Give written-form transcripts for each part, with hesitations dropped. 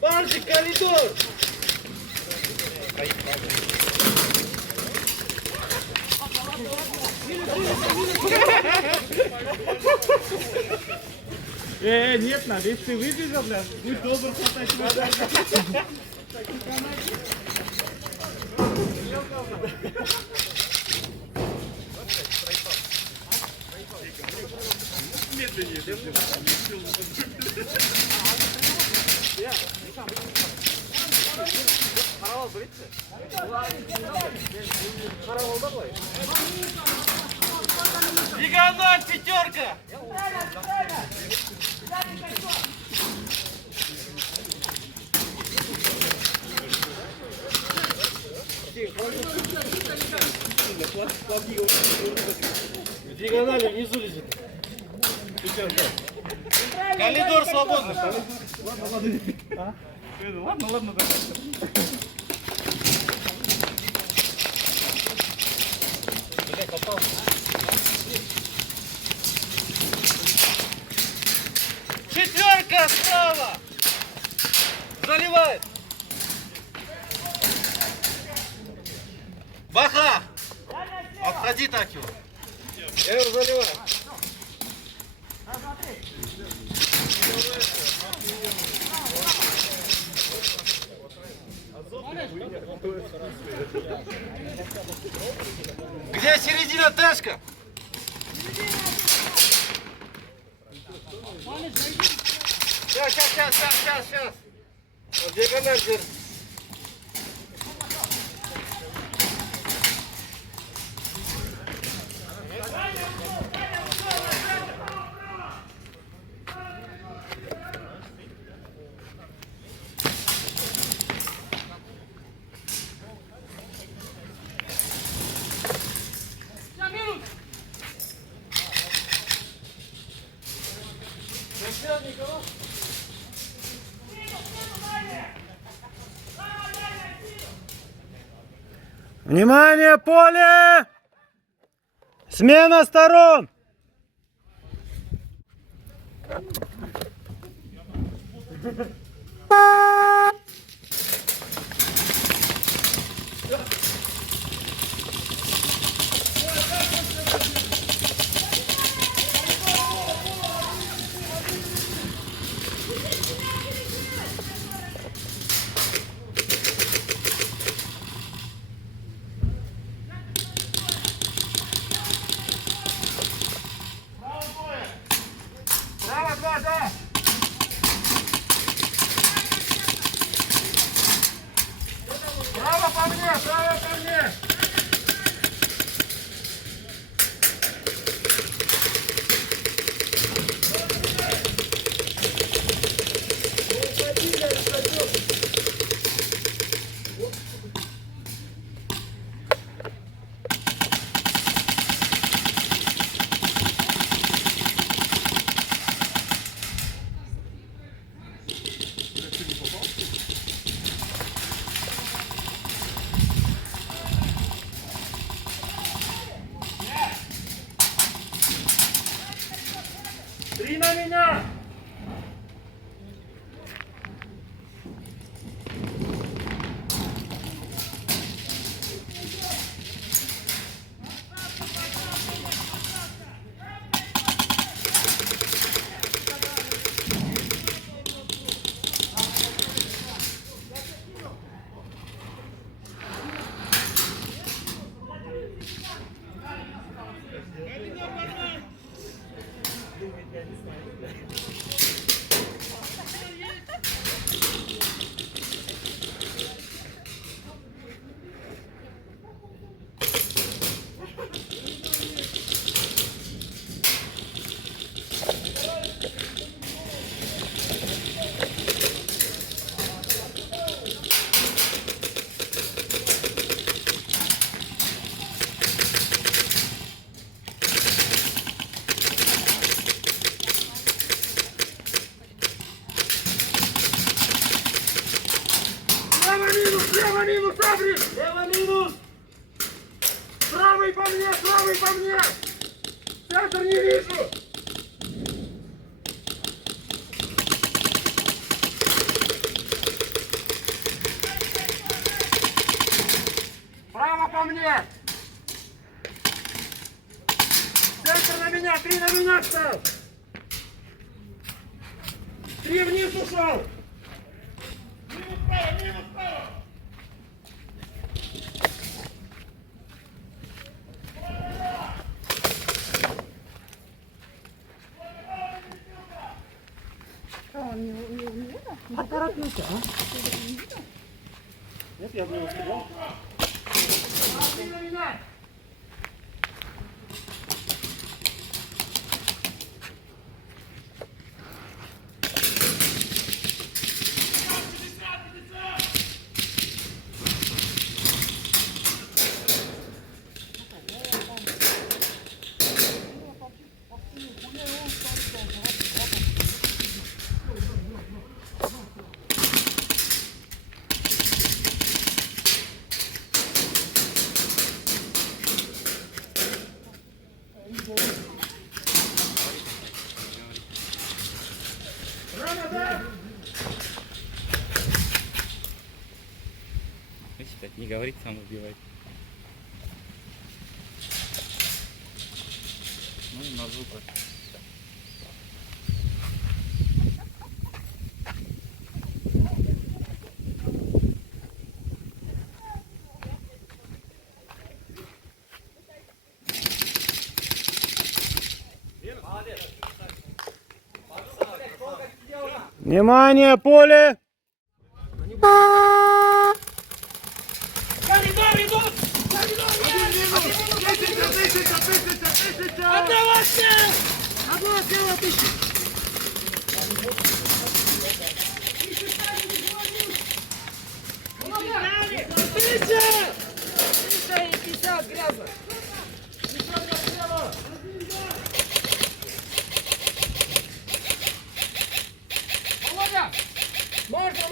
Бантик, коридор! Нет, надо, если ты выбежал, блядь, будь добр хватать вода. Медленнее, Диагональ, пятерка! В диагонали внизу лежит. Пятерка. Коридор свободный. Ладно. Попал. Четверка справа! Заливает! Баха! Обходи так его! Я его заливаю! Где середина тачка? Сейчас. Вот диагональ держи. Внимание, поле! Смена сторон! Да. Право по мне! Три на меня! Лево минус, Абри! Лево минус! Правый по мне! Центр не вижу! Право по мне! Центр на меня! 3 на меня встал! 3 вниз ушел! Минус право! Минус право! Поторопился, а? Нет, я бы не успел. Считать, не говорить, сам убивать. Ну и на звук. Внимание, поле! Коридор идут! Коридор! Одного сел! Одного села тысячи! Тысяча! 350 грязно! Володя! Можно!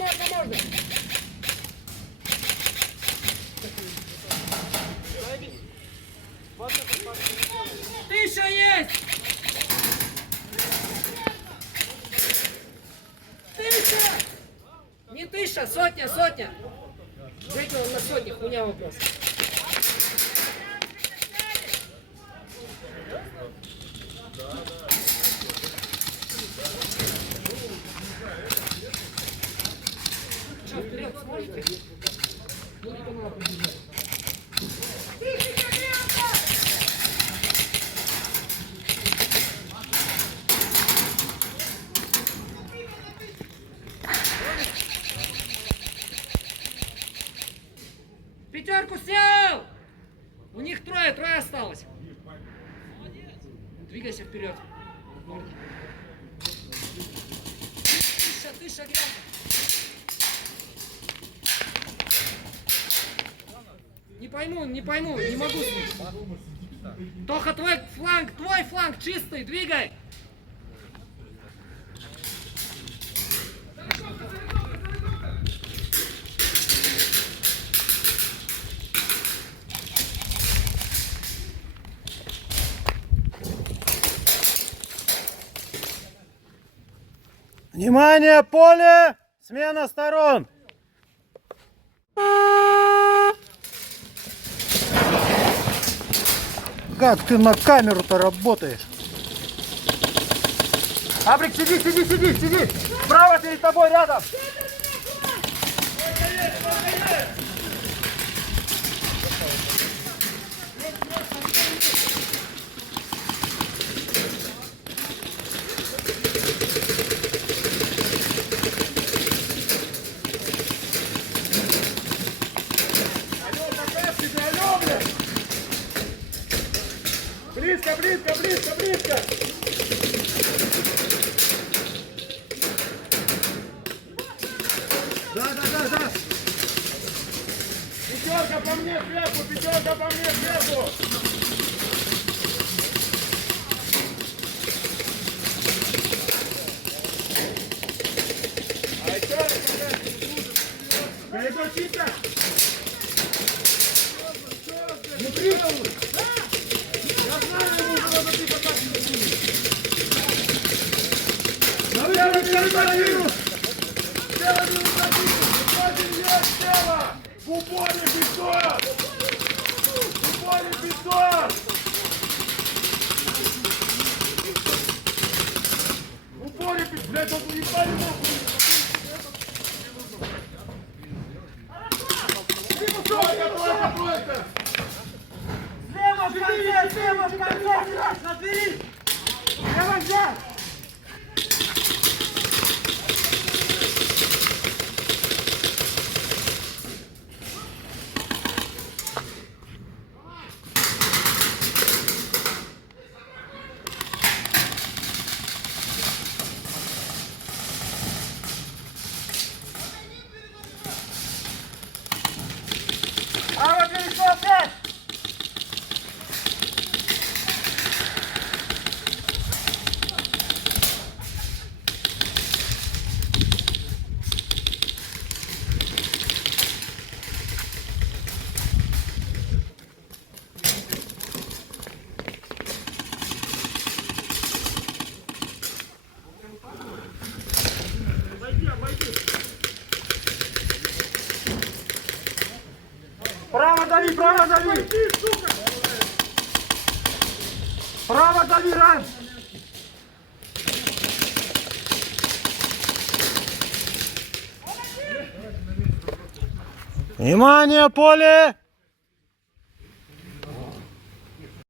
Тысяча есть! Тысяча! Не тысяча, сотня! Выиграл на сотню, хуйня вопрос. Что, вперед сможете? Пятерку сел! У них трое осталось. Двигайся вперед. Тысяча грязно. Не пойму, не могу слышать. Тоха, твой фланг чистый, двигай. Внимание, поле! Смена сторон! Как ты на камеру-то работаешь? Абрик, сиди! Справа перед тобой, рядом! Близко! Да. Пятерка по мне сверху! Коридор чисто! Внутри! Я знаю, ему надо ты пока Белый забил! Белый забил! Один есть тело! В упоре бетон! В упоре бетон! В упоре бетон! Блядь, он не поймет! Слева в конце, слева в конце! На двери! Лево взять! Право перешел 5! Право дави, право дави! Право дави, ран! Внимание, поле!